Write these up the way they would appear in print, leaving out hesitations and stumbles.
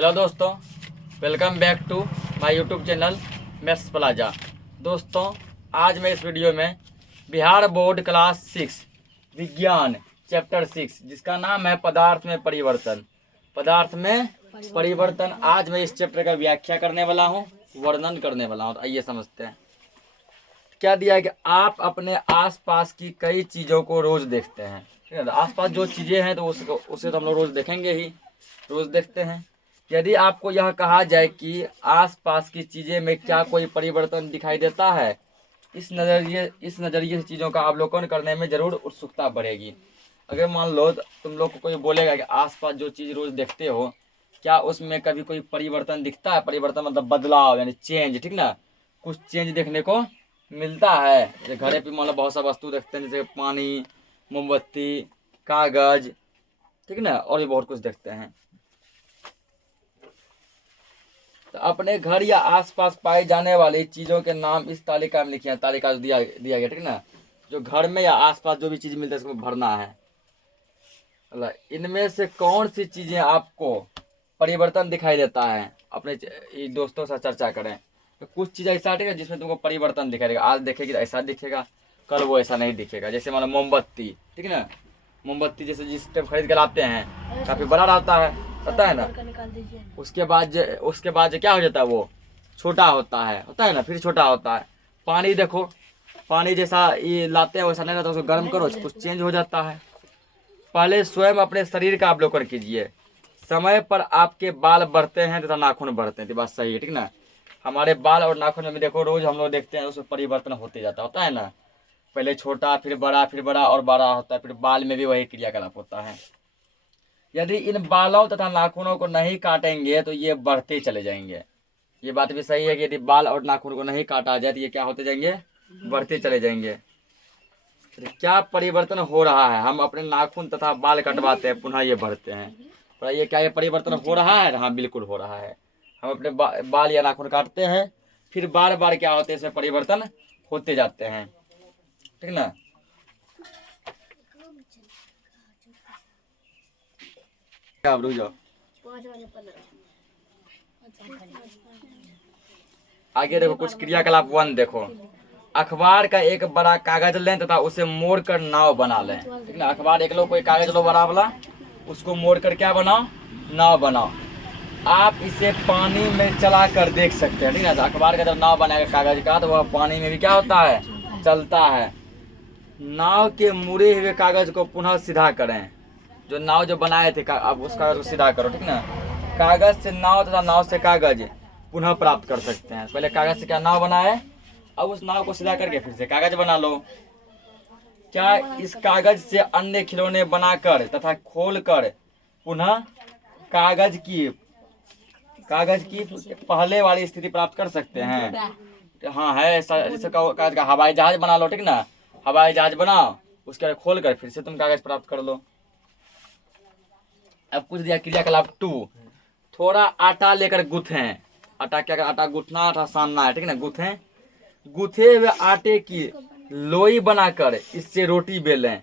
Hello दोस्तों, welcome back to my YouTube channel maths plaza. दोस्तों, आज मैं इस वीडियो में बिहार बोर्ड क्लास 6 विज्ञान चैप्टर 6 जिसका नाम है पदार्थ में परिवर्तन। आज मैं इस चैप्टर का व्याख्या करने वाला हूँ, वर्णन करने वाला हूँ। तो आइए समझते हैं। क्या दिया है कि आप अपने आसपास की कई चीज़ों को रोज़ देखते हैं। ठीक है, आसपास जो चीज़ें हैं तो उसे तो हम लोग रोज़ देखेंगे ही, रोज़ देखते हैं। यदि आपको यह कहा जाए कि आसपास की चीज़ें में क्या कोई परिवर्तन दिखाई देता है, इस नज़रिए से चीज़ों का अवलोकन करने में ज़रूर उत्सुकता बढ़ेगी। अगर मान लो तुम लोग को कोई बोलेगा कि आसपास जो चीज़ रोज़ देखते हो, क्या उसमें कभी कोई परिवर्तन दिखता है? परिवर्तन मतलब बदलाव, यानी चेंज। ठीक ना, कुछ चेंज देखने को मिलता है। जैसे घर पे मान लो बहुत सा वस्तु देखते हैं, जैसे पानी, मोमबत्ती, कागज, ठीक ना, और भी बहुत कुछ देखते हैं। तो अपने घर या आसपास पाई जाने वाली चीज़ों के नाम इस तालिका में लिखिए। तालिका दिया गया, ठीक ना, जो घर में या आसपास जो भी चीज़ मिलती है उसको भरना है। इनमें से कौन सी चीज़ें आपको परिवर्तन दिखाई देता है? अपने दोस्तों से चर्चा करें। तो कुछ चीज़ ऐसा है जिसमें तुमको परिवर्तन दिखाई देगा। आज देखेगी तो ऐसा दिखेगा, कल वो ऐसा नहीं दिखेगा। जैसे मान लो मोमबत्ती, ठीक है ना, मोमबत्ती जैसे जिस टाइम खरीद कर लाते हैं काफ़ी बड़ा रहता है, पता है ना। उसके बाद क्या हो जाता है, वो छोटा होता है ना, फिर छोटा होता है। पानी देखो, पानी जैसा ये लाते हैं वैसा नहीं रहता, उसको गर्म करो कुछ चेंज हो जाता है। पहले स्वयं अपने शरीर का अवलोकन कीजिए। समय पर आपके बाल बढ़ते हैं तथा नाखून बढ़ते हैं, तो बात सही है, ठीक ना। हमारे बाल और नाखून में देखो रोज हम लोग देखते हैं उसमें परिवर्तन होते जाता होता है ना। पहले छोटा, फिर बड़ा और बड़ा होता है, फिर बाल में भी वही क्रियाकलाप होता है। यदि इन बालों तथा नाखूनों को नहीं काटेंगे तो ये बढ़ते चले जाएंगे। ये बात भी सही है कि यदि बाल और नाखून को नहीं काटा जाए तो ये क्या होते जाएंगे, बढ़ते चले जाएंगे। क्या परिवर्तन हो रहा है? हम अपने नाखून तथा बाल कटवाते हैं, पुनः ये बढ़ते हैं। पर ये क्या, ये परिवर्तन हो रहा है? हाँ, बिल्कुल हो रहा है। हम अपने बाल या नाखून काटते हैं, फिर बार बार क्या होते हैं, इसमें परिवर्तन होते जाते हैं, ठीक ना। क्या रुक जाओ, आगे देखो कुछ क्रियाकलाप 1 देखो। अखबार का एक बड़ा कागज लें तथा उसे मोड़कर नाव बना लें, ठीक ना। अखबार एक लो, कोई कागज लो बड़ा वाला, उसको मोड़कर क्या बनाओ, नाव बनाओ। आप इसे पानी में चला कर देख सकते हैं, ठीक है। तो अखबार का जब नाव बनाएगा कागज का तो वह पानी में भी क्या होता है, चलता है। नाव के मुड़े हुए कागज को पुनः सीधा करें। जो नाव जो बनाए थे अब उस कागज को सीधा करो, ठीक ना। कागज से नाव तथा नाव से कागज पुनः प्राप्त कर सकते हैं। पहले कागज से क्या नाव बनाए, अब उस नाव को सीधा करके फिर से कागज बना लो। क्या इस कागज से अन्य खिलौने बनाकर तथा खोलकर पुनः कागज की पहले वाली स्थिति प्राप्त कर सकते हैं? हाँ है ऐसा। जैसे कागज का हवाई जहाज बना लो, ठीक ना। हवाई जहाज बनाओ, उसके बाद खोल कर फिर से तुम कागज प्राप्त कर लो। अब कुछ दिया क्रियाकलाप 2। थोड़ा आटा लेकर गूंथें। आटा क्या, आटा गूंथना, आटा सानना है, ठीक है ना। गूंथे हुए आटे की लोई बनाकर इससे रोटी बेलें।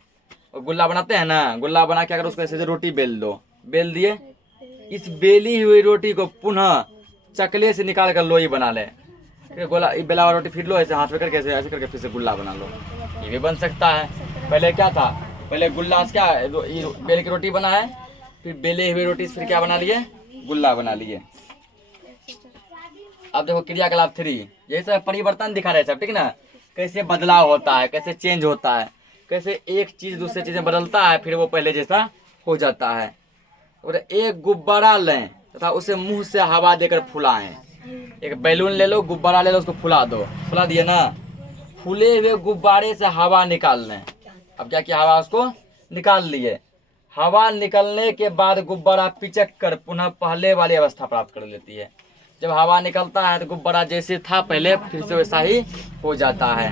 और गुल्ला बनाते हैं ना, गुल्ला बना के अगर उसको ऐसे रोटी बेल दो, बेल दिए, इस बेली हुई रोटी को पुनः चकले से निकाल कर लोई बना ले। गोला बेला हुआ रोटी फिर लो, ऐसे हाथ में करके ऐसे करके फिर से गुल्ला बना लो। ये भी बन सकता है। पहले क्या था, पहले गुल्ला से क्या बेल की रोटी बना है, फिर बेले हुए रोटी से फिर क्या बना लिए, गुल्ला बना लिए। अब देखो क्रियाकलाप 3, जैसे परिवर्तन दिखा रहे सब, ठीक ना। कैसे बदलाव होता है, कैसे चेंज होता है, कैसे एक चीज दूसरे चीज में बदलता है, फिर वो पहले जैसा हो जाता है। और एक गुब्बारा लें तथा उसे मुंह से हवा देकर फुलाएं। एक बैलून ले लो, गुब्बारा ले लो, उसको फुला दो, फुला दिए ना। फूले हुए गुब्बारे से हवा निकाल लें। अब क्या किया, हवा उसको निकाल लिए। हवा निकलने के बाद गुब्बारा पिचक कर पुनः पहले वाली अवस्था प्राप्त कर लेती है। जब हवा निकलता है तो गुब्बारा जैसे था पहले फिर से वैसा ही हो जाता है।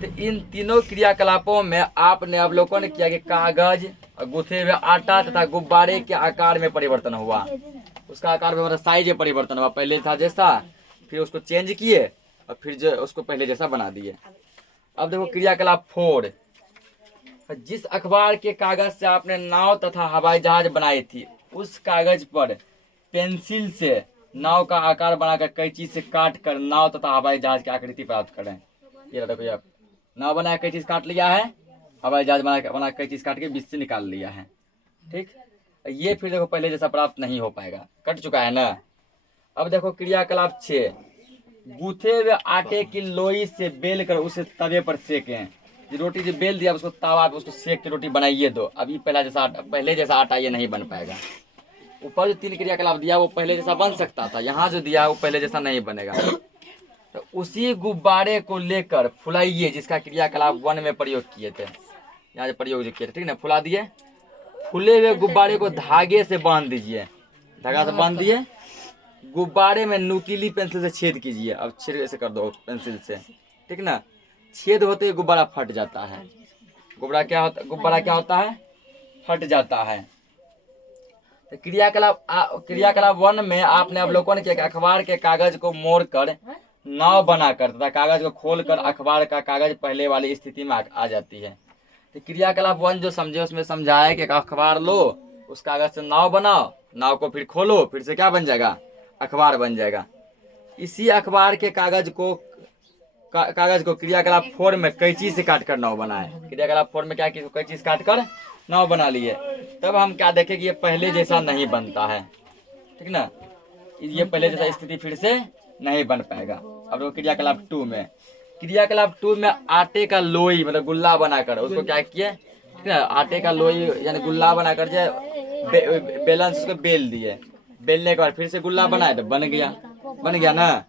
तो इन तीनों क्रियाकलापों में आपने अवलोकन किया कि कागज, गूंथे हुए आटा तथा गुब्बारे के आकार में परिवर्तन हुआ। उसका आकार में मतलब साइज में परिवर्तन हुआ। पहले था जैसा, फिर उसको चेंज किए और फिर उसको पहले जैसा बना दिए। अब देखो क्रियाकलाप 4। जिस अखबार के कागज से आपने नाव तथा हवाई जहाज बनाई थी, उस कागज पर पेंसिल से नाव का आकार बनाकर कैंची से काट कर नाव तथा हवाई जहाज की आकृति प्राप्त करें। ये देखो, ये नाव बनाया, कैंची से काट लिया है, हवाई जहाज बना कैंची से काट के बीच से निकाल लिया है। ठीक, ये फिर देखो पहले जैसा प्राप्त नहीं हो पाएगा, कट चुका है ना। अब देखो क्रियाकलाप 6, गूथे हुए आटे की लोई से बेल कर उसे तवे पर सेकें। जो रोटी जो बेल दिया उसको तवा पे उसको सेक के रोटी बनाइए दो। अभी पहले जैसा आटा ये नहीं बन पाएगा। ऊपर जो 3 क्रियाकलाप दिया वो पहले जैसा बन सकता था, यहाँ जो दिया वो पहले जैसा नहीं बनेगा। तो उसी गुब्बारे को लेकर फुलाइए जिसका क्रियाकलाप 1 में प्रयोग किए थे, यहाँ जो प्रयोग जो किए थे, ठीक ना। फुला दिए, फुले हुए गुब्बारे को धागे से बांध दीजिए, धागा से बांध दिए, गुब्बारे में नुकीली पेंसिल से छेद कीजिए। अब छेद ऐसे कर दो पेंसिल से, ठीक ना। छेद होते ही गुब्बारा फट जाता है। गुब्बारा क्या होता है, फट जाता है। तो क्रियाकलाप 1 में आपने अवलोकन किया कि अखबार के कागज को मोड़कर नाव बनाकर तथा कागज को खोलकर अखबार का कागज पहले वाली स्थिति में आ जाती है। तो क्रियाकलाप 1 जो समझे उसमें समझाया कि अखबार लो, उस कागज से नाव बनाओ, नाव को फिर खोलो, फिर से क्या बन जाएगा, अखबार बन जाएगा। इसी अखबार के कागज को क्रियाकलाप 4 में कैंची से काट कर नाव बनाए। क्रियाकलाप 4 में क्या किया, कैंची से काट कर नाव बना लिए। तब हम क्या देखें कि ये पहले जैसा नहीं बनता है, ठीक ना। ये पहले जैसा स्थिति फिर से नहीं बन पाएगा। अब वो क्रियाकलाप 2 में आटे का लोई मतलब गुल्ला बनाकर उसको क्या किए, ठीक ना, आटे का लोई यानी गुल्ला बनाकर जो बेलन से उसको बेल दिए। बेलने के बाद फिर से गुल्ला बनाए तो बन गया ना।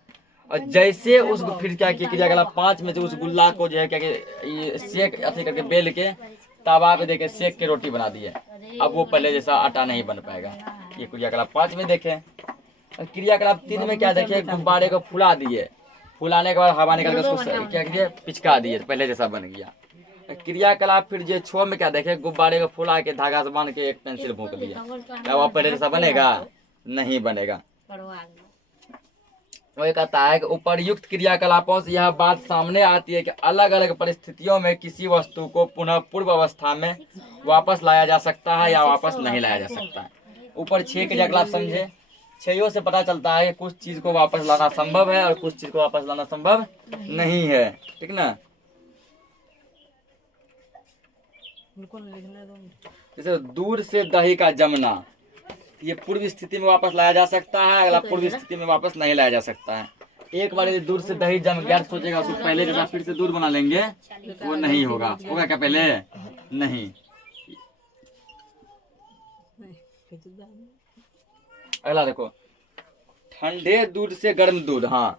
और जैसे उसको फिर क्या किया, क्रियाकलाप 5 में जो उस गुल्ला को जो है क्या ये सेक अथी करके बेल के तवा पे देके सेक के रोटी बना दिए। अब वो पहले जैसा आटा नहीं बन पाएगा। ये क्रियाकलाप 5 में देखें। क्रियाकलाप 3 में क्या देखे, गुब्बारे को फुला दिए, फुलाने के बाद हवा निकल के उसको क्या किए, पिचका दिए, पहले जैसा बन गया। क्रियाकलाप फिर जो 6 में क्या देखे, गुब्बारे को फुला के धागा से बांध के एक पेंसिल भूक लिया। क्या वो पहले जैसा बनेगा, नहीं बनेगा। वो कहता है कि उपर्युक्त क्रियाकलापों से यह बात सामने आती है कि अलग अलग परिस्थितियों में किसी वस्तु को पुनः पूर्व अवस्था में वापस लाया जा सकता है या वापस नहीं लाया जा सकता है। ऊपर 6 क्रियाकलाप समझे, 6 से पता चलता है कि कुछ चीज को वापस लाना संभव है और कुछ चीज को वापस लाना संभव नहीं है, ठीक ना। जैसे दूध से दही का जमना, ये पूर्व स्थिति में वापस लाया जा सकता है, अगला पूर्व स्थिति में वापस नहीं लाया जा सकता है। एक बार यदि दूध से दही जम गया तो सोचेगा उसको पहले जैसा फिर से दूध बना लेंगे, वो नहीं होगा। होगा क्या पहले, नहीं। अगला देखो, ठंडे दूध से गर्म दूध, हाँ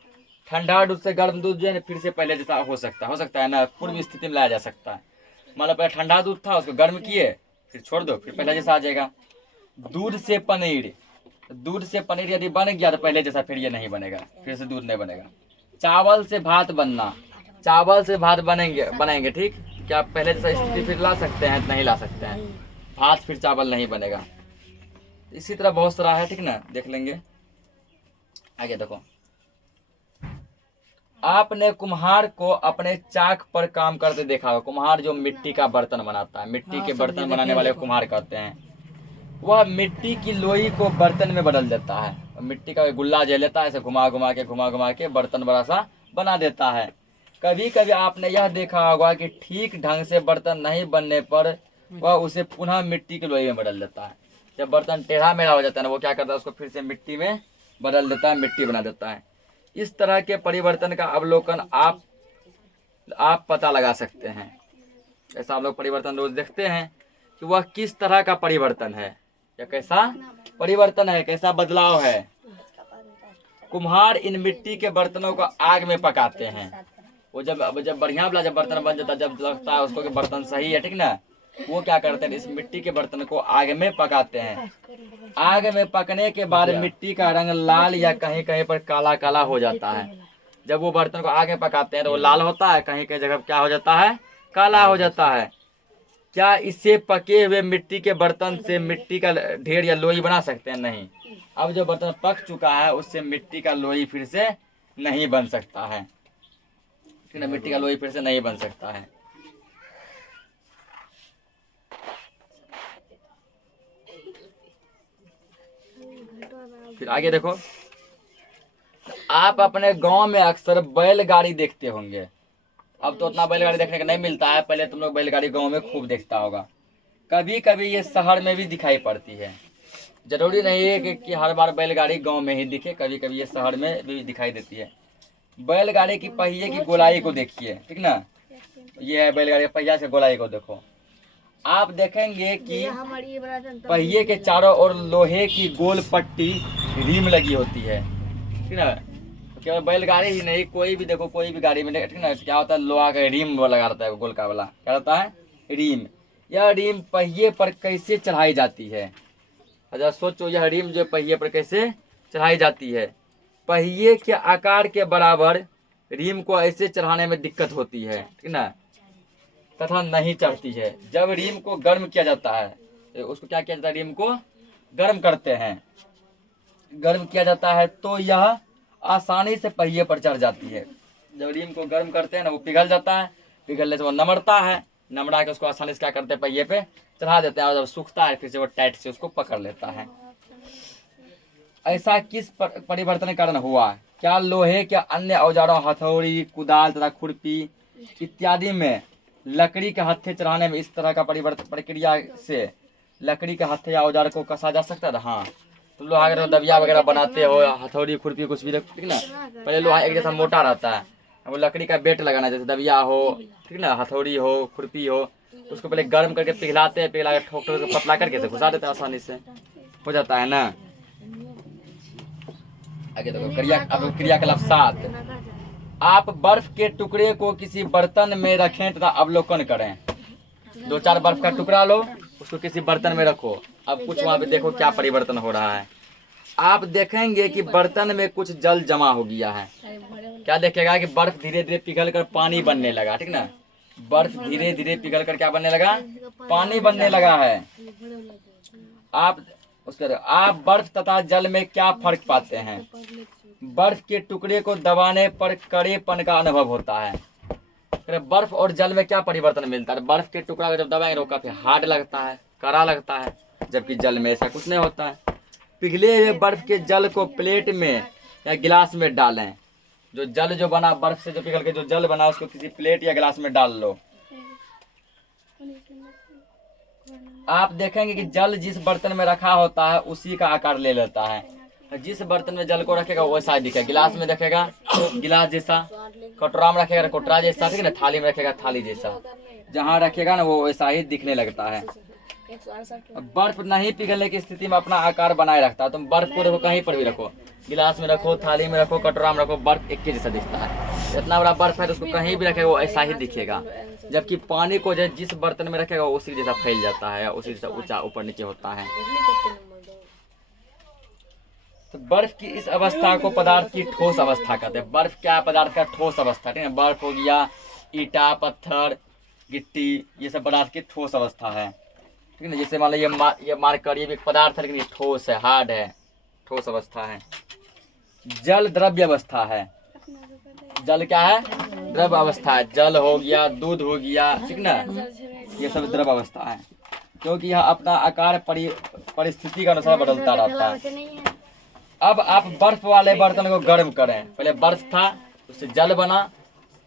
ठंडा दूध से गर्म दूध जो है फिर से पहले जैसा हो सकता है ना, पूर्व स्थिति में लाया जा सकता है। मान लो पहले ठंडा दूध था, उसको गर्म किए, फिर छोड़ दो, फिर पहले जैसा आ जाएगा। दूध से पनीर यदि बन गया तो पहले जैसा फिर ये नहीं बनेगा, फिर से दूध नहीं बनेगा। चावल से भात बनना, चावल से भात बनेंगे ठीक, क्या पहले जैसा स्थिति फिर ला सकते हैं, नहीं ला सकते हैं। भात फिर चावल नहीं बनेगा। इसी तरह बहुत सारा है, ठीक ना, देख लेंगे आगे। देखो, आपने कुम्हार को अपने चाक पर काम करते देखा होगा। कुम्हार जो मिट्टी का बर्तन बनाता है, मिट्टी के बर्तन बनाने वाले कुम्हार कहते हैं। वह मिट्टी की लोई को बर्तन में बदल देता है, मिट्टी का गुल्ला जे लेता है, ऐसे घुमा घुमा के बर्तन बड़ा सा बना देता है। कभी कभी आपने यह देखा होगा कि ठीक ढंग से बर्तन नहीं बनने पर वह उसे पुनः मिट्टी की लोई में बदल देता है। जब बर्तन टेढ़ा मेढ़ा हो जाता है ना, वो क्या करता है, उसको फिर से मिट्टी में बदल देता है, मिट्टी बना देता है। इस तरह के परिवर्तन का अवलोकन आप पता लगा सकते हैं। ऐसा आप लोग परिवर्तन रोज देखते हैं कि वह किस तरह का परिवर्तन है या कैसा परिवर्तन है, कैसा बदलाव है। कुम्हार इन मिट्टी के बर्तनों को आग में पकाते हैं। वो जब बढ़िया वाला जब बर्तन बन जाता है, जब लगता है उसको कि बर्तन सही है, ठीक ना, वो क्या करते हैं, इस मिट्टी के बर्तन को आग में पकाते हैं। आग में पकने के बाद मिट्टी का रंग लाल या कहीं कहीं पर काला काला हो जाता है। जब वो बर्तन को आग में पकाते हैं तो वो लाल होता है, कहीं कहीं जगह क्या हो जाता है, काला हो जाता है। क्या इससे पके हुए मिट्टी के बर्तन से मिट्टी का ढेर या लोई बना सकते हैं? नहीं। अब जो बर्तन पक चुका है उससे मिट्टी का लोई फिर से नहीं बन सकता है, ठीक है, मिट्टी का लोई फिर से नहीं बन सकता है। फिर आगे देखो, आप अपने गांव में अक्सर बैलगाड़ी देखते होंगे। अब तो उतना बैलगाड़ी देखने का नहीं मिलता है, पहले तुम लोग बैलगाड़ी गांव में खूब देखता होगा। कभी कभी ये शहर में भी दिखाई पड़ती है। जरूरी नहीं है कि हर बार बैलगाड़ी गांव में ही दिखे, कभी कभी ये शहर में भी दिखाई देती है। बैलगाड़ी की पहिए की गोलाई को देखिए, ठीक ना, ये है बैलगाड़ी का पहिया से गोलाई को देखो। आप देखेंगे कि पहिए के चारों ओर लोहे की गोल पट्टी रिम लगी होती है, ठीक ना। केवल बैलगाड़ी ही नहीं, कोई भी देखो, कोई भी गाड़ी में ठीक ना, क्या होता है, लोहा का रिम वो लगा रहता है, गोल का वाला क्या रहता है, रिम। यह रिम पहिए पर कैसे चढ़ाई जाती है? अच्छा सोचो, यह रिम जो पहिए पर कैसे चढ़ाई जाती है। पहिए के आकार के बराबर रिम को ऐसे चढ़ाने में दिक्कत होती है, ठीक ना, तथा नहीं चढ़ती है। जब रिम को गर्म किया जाता है, तो उसको क्या किया जाता है, रिम को गर्म करते हैं, गर्म किया जाता है तो यह आसानी से पहिए पर चढ़ जाती है। जब रिम को गर्म करते हैं ना, वो पिघल जाता है, पिघलने से वो नमड़ता है, नमड़ा के उसको आसानी से क्या करते हैं, पहिए पे चढ़ा देते हैं, और जब सूखता है फिर से वो टाइट से उसको पकड़ लेता है। ऐसा किस परिवर्तन के कारण हुआ? क्या लोहे के अन्य औजारों, हथौड़ी, कुदाल तथा खुरपी इत्यादि में लकड़ी के हत्थे चढ़ाने में इस तरह का परिवर्तन प्रक्रिया से लकड़ी के हत्थे या औजार को कसा जा सकता है? हाँ, तुम लोग अगर दबिया वगैरह बनाते हो, हथौड़ी खुरपी कुछ भी, ठीक ना, पहले लोहा एक जैसा मोटा रहता है, वो लकड़ी का बेट लगाना, जैसे दबिया हो, ठीक ना, हथौड़ी हो, खुरपी हो, उसको पहले गर्म करके पिघलाते हैं, पिघला के ठोक ठोक पतला करके से घुसा देते हैं, आसानी से हो जाता है ना। आगे देखो, क्रियाकलाप 7। आप बर्फ के टुकड़े को किसी बर्तन में रखें तथा अवलोकन करें। 2-4 बर्फ का टुकड़ा लो, उसको किसी बर्तन में रखो, अब कुछ वहां पे देखो क्या परिवर्तन हो रहा है। आप देखेंगे कि बर्तन में कुछ जल जमा हो गया है। क्या देखेगा कि बर्फ धीरे धीरे पिघल कर पानी बनने लगा, ठीक ना, बर्फ धीरे धीरे पिघल कर क्या बनने लगा, पानी बनने लगा है। आप बर्फ तथा जल में क्या फर्क पाते हैं? बर्फ के टुकड़े को दबाने पर कड़ेपन का अनुभव होता है। बर्फ और जल में क्या परिवर्तन मिलता है? बर्फ के टुकड़ा को जब दबाएंगे तो काफी हार्ड लगता है, कड़ा लगता है, जबकि जल में ऐसा कुछ नहीं होता है। पिघले हुए बर्फ के जल को प्लेट में या गिलास में डालें। जो जल जो बना बर्फ से, जो पिघल के जो जल बना, उसको किसी प्लेट या गिलास में डाल लो। आप देखेंगे कि जल जिस बर्तन में रखा होता है उसी का आकार ले लेता है। जिस बर्तन में जल को रखेगा वैसा ही दिखेगा। गिलास में रखेगा गिलास जैसा, कटोरा में रखेगा कटोरा जैसा, ठीक है ना, थाली में रखेगा थाली जैसा, जहाँ रखेगा ना वो वैसा ही दिखने लगता है। बर्फ नहीं पिघलने की स्थिति में अपना आकार बनाए रखता है। तुम बर्फ को देखो, कहीं पर भी रखो, गिलास में रखो, थाली में रखो, कटोरा में रखो, बर्फ एक जैसा दिखता है। इतना बड़ा बर्फ है तो उसको कहीं भी रखेगा वो ऐसा ही दिखेगा। जबकि पानी को जिस बर्तन में रखेगा उसी जैसा फैल जाता है, उसी जैसा ऊंचा ऊपर नीचे होता है। तो बर्फ की इस अवस्था को पदार्थ की ठोस अवस्था कहते हैं। बर्फ क्या है? पदार्थ का ठोस अवस्था, ठीक है। बर्फ हो गया ईटा, पत्थर, गिट्टी, ये सब पदार्थ की ठोस अवस्था है, ठीक है ना। जैसे मान लो ये मार्कर, ये भी पदार्थ है लेकिन ठोस है, हार्ड है, ठोस अवस्था है। जल द्रव्य अवस्था है। जल क्या है? द्रव अवस्था है। जल हो गया, दूध हो गया, ठीक ना, ये सब द्रव अवस्था है, क्योंकि यह अपना आकार परिस्थिति के अनुसार बदलता रहता है। अब आप बर्फ वाले बर्तन को गर्म करें। पहले बर्फ था, उससे जल बना,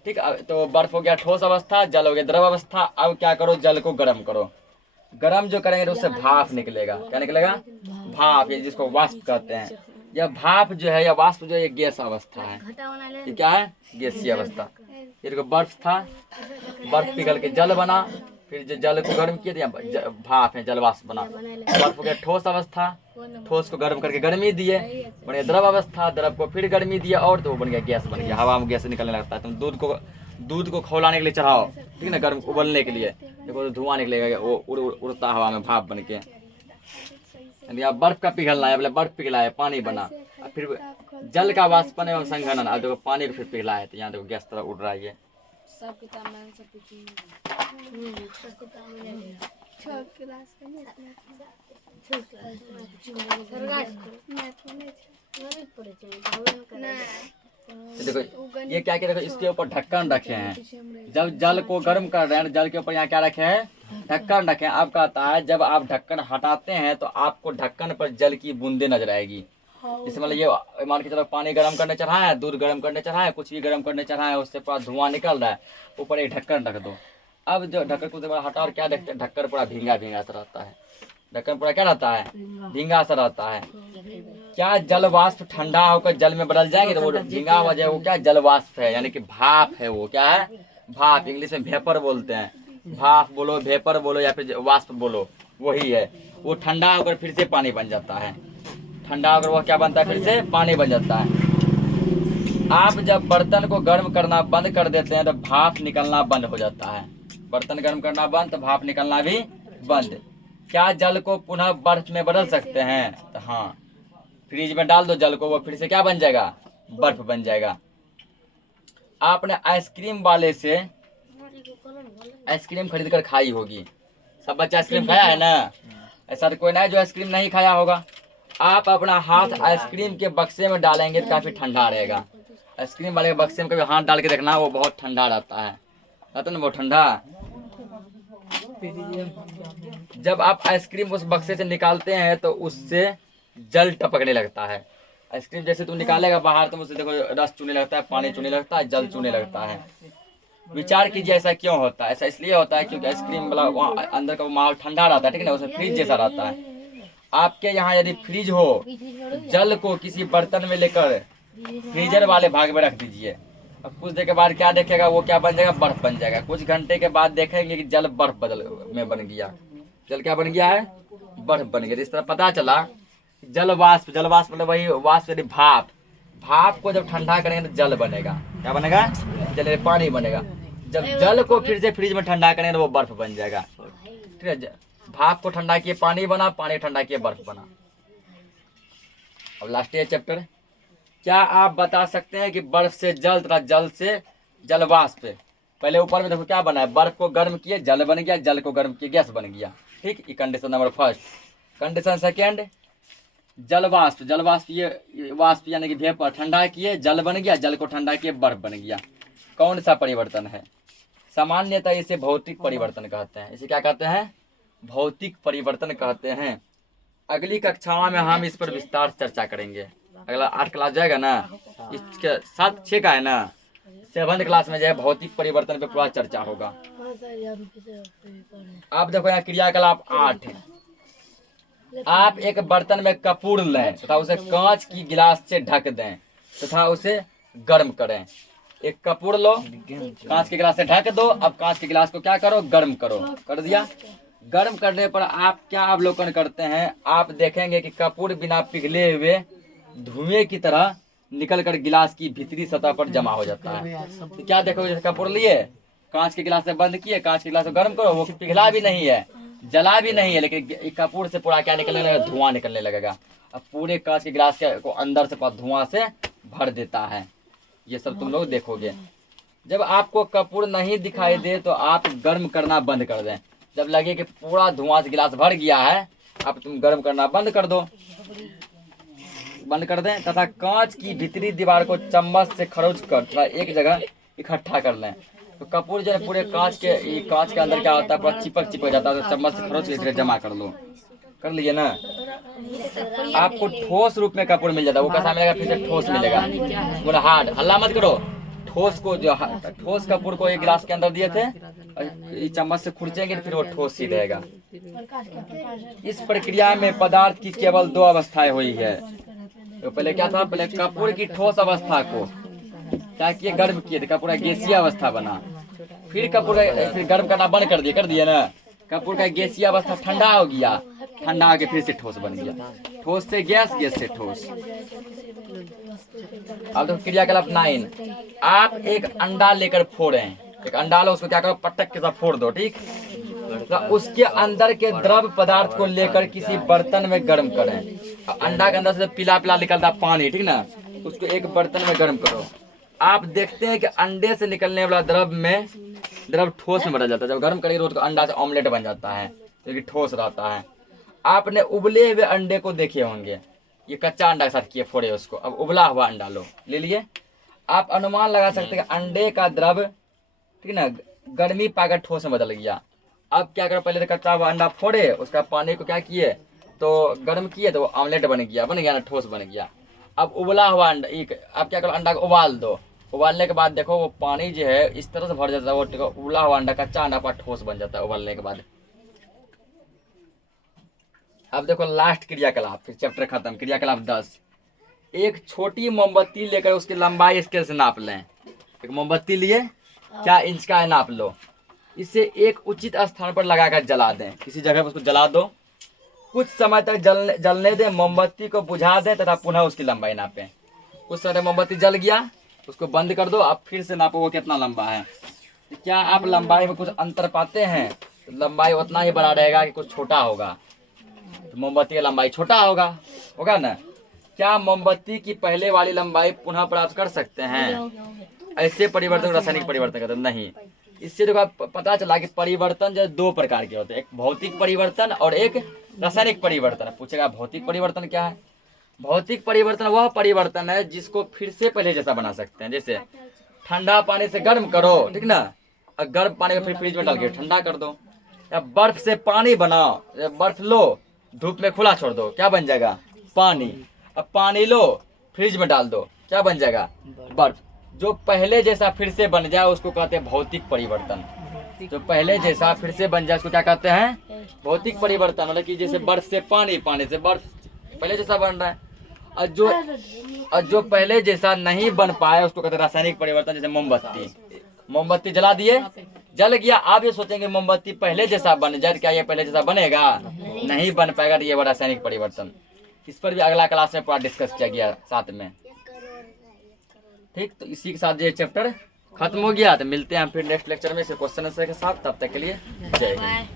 ठीक, तो बर्फ हो गया ठोस अवस्था, जल हो गया द्रव अवस्था। अब क्या करो, जल को गर्म करो। गर्म जो करेंगे तो उससे भाप निकलेगा। क्या निकलेगा? भाप, ये जिसको वाष्प कहते हैं। यह भाप जो है, यह वाष्प जो है, ये गैस अवस्था है। ये क्या है? गैसीय अवस्था। ये देखो बर्फ था, बर्फ पिघल के जल बना, फिर जो जल को गर्म किया तो भाप है, जल वाष्प बना। बर्फ हो गया ठोस अवस्था, ठोस को गर्म करके गर्मी दिए, बन गया द्रव अवस्था, द्रव को फिर गर्मी दिया और तो वो बन गया गैस, बन गया। हवा में गैस निकलने लगता है। तुम दूध को खौलाने के लिए चढ़ाओ, ठीक है ना, गर्म उबलने के लिए, देखो तो धुआं निकलेगा, वो उड़ता हवा में भाप बन के। बर्फ का पिघलना है, बर्फ पिघला है, पानी बना, फिर जल का वाष्पन एवं संघनन, अब देखो पानी को फिर पिघला है, तो यहाँ देखो गैस तरह उड़ रहा है। ये देखो ये क्या क्या, देखो इसके ऊपर ढक्कन रखे हैं। जब जल को गर्म कर रहे हैं, जल के ऊपर यहाँ क्या रखे हैं? ढक्कन रखे हैं। अब कहता है जब आप ढक्कन हटाते हैं तो आपको ढक्कन पर जल की बूंदे नजर आएगी। जैसे मतलब ये मान के चलो पानी गर्म करने चढ़ाए, दूध गर्म करने चढ़ाए, कुछ भी गर्म करने चढ़ाए, उससे पूरा धुआं निकल रहा है, ऊपर एक ढक्कन रख दो। अब जो ढक्कन को हटा और क्या देखते हैं, ढक्कन पूरा भींगा भींगा सा रहता है। ढक्कन पूरा क्या रहता है, भींगा सा रहता है। क्या जल वाष्प ठंडा होकर जल में बदल जाएंगे, तो वो भींगा हुआ जो वो क्या जल वाष्प है, यानी कि भाप है। वो क्या है, भाप, इंग्लिश में वेपर बोलते हैं। भाप बोलो, वेपर बोलो, या फिर वाष्प बोलो, वही है। वो ठंडा होकर फिर से पानी बन जाता है। ठंडा होकर वो क्या बनता है, फिर से पानी बन जाता है। आप जब बर्तन को गर्म करना बंद कर देते हैं तो भाप निकलना बंद हो जाता है। बर्तन गर्म करना बंद तो भाप निकलना भी बंद। क्या जल को पुनः बर्फ में बदल सकते हैं, तो हाँ, फ्रिज में डाल दो जल को, वो फिर से क्या बन जाएगा, बर्फ बन जाएगा। आपने आइसक्रीम वाले से आइसक्रीम खरीद कर खाई होगी, सब बच्चे आइसक्रीम खाया है ना, ऐसा तो कोई नहीं जो आइसक्रीम नहीं खाया होगा। आप अपना हाथ आइसक्रीम के बक्से में डालेंगे तो काफी ठंडा रहेगा। आइसक्रीम वाले के बक्से में कभी हाथ डाल के देखना, वो बहुत ठंडा रहता है, रहता ना बहुत ठंडा। जब आप आइसक्रीम उस बक्से से निकालते हैं तो उससे जल टपकने लगता है। आइसक्रीम जैसे तुम निकालेगा बाहर, तुम उससे देखो रस चूने लगता है, पानी चूने लगता है, जल चूने लगता है। विचार कीजिए ऐसा क्यों होता है। ऐसा इसलिए होता है क्योंकि आइसक्रीम वाला वहाँ अंदर का माहौल ठंडा रहता है, ठीक है ना, उसमें फ्रिज जैसा रहता है। आपके यहाँ यदि फ्रिज हो, जल को किसी बर्तन में लेकर फ्रीजर वाले भाग में रख दीजिए। अब कुछ देर के बाद क्या देखेगा, वो क्या बन जाएगा, बर्फ बन जाएगा। कुछ घंटे के बाद देखेंगे कि जल बर्फ में बन गया। जल क्या बन गया है, बर्फ बन गया। इस तरह पता चला जल वाष्प, जल वाष्प मतलब वही वाष्प यानी भाप। भाप को जब ठंडा करेंगे तो जल बनेगा। क्या बनेगा, जल, पानी बनेगा। जब जल को फिर से फ्रिज में ठंडा करेंगे तो वो बर्फ बन जाएगा, ठीक है। भाप को ठंडा किए पानी बना, पानी ठंडा किए बर्फ बना। अब लास्ट ये चैप्टर, क्या आप बता सकते हैं कि बर्फ से जल तथा जल से जल वाष्प, पहले ऊपर में देखो क्या बना है, बर्फ को गर्म किए जल बन गया, जल को गर्म किए गैस बन गया, ठीक। ये condition number first. Condition second, जल वाष्प, जल वाष्प ये वाष्प यानी कि वेपर, ठंडा किए जल बन गया, जल को ठंडा किए बर्फ बन गया। कौन सा परिवर्तन है, सामान्यतः इसे भौतिक परिवर्तन कहते हैं। इसे क्या कहते हैं, भौतिक परिवर्तन कहते हैं। अगली कक्षा में हम इस पर विस्तार से चर्चा करेंगे। अगला 8 क्लास जाएगा ना, इसके 7-6 का है ना, 7th क्लास में जो है भौतिक परिवर्तन पे पूरा चर्चा होगा। आप देखो यहाँ क्रियाकलाप 8 है। आप एक बर्तन में कपूर लें तथा उसे कांच की गिलास से ढक दें तथा उसे गर्म करें। एक कपूर लो, कांच के गिलास से ढक दो। अब कांच के गिलास को क्या करो, गर्म करो। कर दिया। गर्म करने पर आप क्या अवलोकन करते हैं, आप देखेंगे कि कपूर बिना पिघले हुए धुएं की तरह निकलकर गिलास की भीतरी सतह पर जमा हो जाता है। तो क्या देखोगे, जैसे कपूर लिए, कांच के गिलास से बंद किए, कांच के गिलास को गर्म करो, वो पिघला भी नहीं है, जला भी नहीं है, लेकिन कपूर से पूरा क्या निकलने लगेगा, धुआं निकलने लगेगा। अब पूरे कांच के गिलास को अंदर से धुआं से भर देता है। ये सब तुम लोग देखोगे। जब आपको कपूर नहीं दिखाई दे तो आप गर्म करना बंद कर दें। जब लगे कि पूरा धुआं से गिलास भर गया है, अब तुम गर्म करना बंद कर दो, बंद कर दें तथा कांच की भीतरी दीवार को चम्मच से खरोच कर तथा एक जगह इकट्ठा कर लें। तो कपूर जो है पूरे कांच के अंदर क्या होता है, पूरा चिपक जाता है। तो चम्मच से खरोच के जमा कर लो। कर लिए ना, आपको ठोस रूप में कपूर मिल जाता है। वो कैसा मिलेगा, फिर से ठोस मिलेगा। बोला हार्ड, हल्ला मत करो। ठोस को जो ठोस कपूर को एक गिलास के अंदर दिए थे, चम्मच से खुरचेंगे फिर वो ठोस ही रहेगा। इस प्रक्रिया में पदार्थ की केवल 2 अवस्थाएं हुई है। तो पहले क्या था, पहले कपूर की ठोस अवस्था को क्या किए, गर्म किए थे, कपूर गैसीय अवस्था बना। फिर कपूर फिर गर्म करना बंद कर दिए ना, कपूर का गैसीय अवस्था ठंडा हो गया, ठंडा होके फिर से ठोस बन गया। ठोस से गैस, गैस से ठोस। अब तो क्रियाकलाप 9, आप एक अंडा लेकर फोड़ें। एक अंडा लो, उसको क्या करो, पटक के साथ फोड़ दो, ठीक। तो उसके अंदर के द्रव पदार्थ को लेकर किसी बर्तन में गर्म करें। अंडा के अंदर से पीला पीला निकलता पानी, ठीक ना, उसको एक बर्तन में गर्म करो। आप देखते हैं कि अंडे से निकलने वाला द्रव ठोस में बदल जाता है। जब गर्म करेंगे तो अंडा से ऑमलेट बन जाता है, जो ठोस रहता है। आपने उबले हुए अंडे को देखे होंगे, ये कच्चा अंडा के साथ किए फोड़े उसको। अब उबला हुआ अंडा लो, ले लिए। आप अनुमान लगा सकते हैं कि अंडे का द्रव, ठीक ना, गर्मी पाकर ठोस में बदल गया। अब क्या करो, पहले तो कच्चा हुआ अंडा फोड़े, उसका पानी को क्या किए, तो गर्म किए, तो ऑमलेट बन गया ना, ठोस बन गया। अब उबला हुआ अंडा, आप क्या करो, अंडा को उबाल दो। उबालने के बाद देखो वो पानी जो है इस तरह से भर जाता है, वो उबला हुआ अंडा, कच्चा अंडा पर ठोस बन जाता है उबालने के बाद। अब देखो लास्ट क्रियाकलाप, फिर चैप्टर खत्म। क्रियाकलाप 10, एक छोटी मोमबत्ती लेकर उसकी लंबाई स्केल से नाप लें। एक मोमबत्ती लिए, क्या इंच का है नाप लो, इसे एक उचित स्थान पर लगाकर जला दें। किसी जगह पर उसको जला दो, कुछ समय तक जलने दें, मोमबत्ती को बुझा दें तथा पुनः उसकी लंबाई नापें। कुछ समय मोमबत्ती जल गया, उसको बंद कर दो, आप फिर से नापो वो कितना लंबा है। क्या आप लंबाई में कुछ अंतर पाते हैं? तो लंबाई उतना ही बड़ा रहेगा कि कुछ छोटा होगा, तो मोमबत्ती की लंबाई छोटा होगा ना। क्या मोमबत्ती की पहले वाली लंबाई पुनः प्राप्त कर सकते हैं? ऐसे परिवर्तन रासायनिक परिवर्तन कहते हैं नहीं। इससे देखो पता चला कि परिवर्तन जो 2 प्रकार के होते हैं, एक भौतिक परिवर्तन और एक रासायनिक परिवर्तन। पूछेगा भौतिक परिवर्तन क्या है? भौतिक परिवर्तन वह परिवर्तन है जिसको फिर से पहले जैसा बना सकते हैं। जैसे ठंडा पानी से गर्म करो, ठीक ना, और गर्म पानी को फिर फ्रिज में डाल के ठंडा कर दो। या बर्फ से पानी बनाओ, बर्फ लो, धूप में खुला छोड़ दो, क्या बन जाएगा? पानी। अब पानी लो, फ्रिज में डाल दो, क्या बन जाएगा? बर्फ। जो पहले जैसा फिर से बन जाए उसको कहते हैं भौतिक परिवर्तन। जो पहले जैसा फिर से बन जाए उसको क्या कहते हैं? भौतिक परिवर्तन। मतलब कि जैसे बर्फ से पानी, पानी से बर्फ, पहले जैसा बन रहा है। और जो पहले जैसा नहीं बन पाए उसको कहते हैं रासायनिक परिवर्तन। जैसे मोमबत्ती जला दिए, जल गया, आप ये सोचेंगे मोमबत्ती पहले जैसा बन जाए, क्या ये पहले जैसा बनेगा? नहीं बन पाएगा, तो ये रासायनिक परिवर्तन। इस पर भी अगला क्लास में पूरा डिस्कस किया गया साथ में। ठीक, तो इसी के साथ ये चैप्टर खत्म हो गया। तो मिलते हैं हम फिर नेक्स्ट लेक्चर में से क्वेश्चन आंसर के साथ। तब तक के लिए जय हिंद।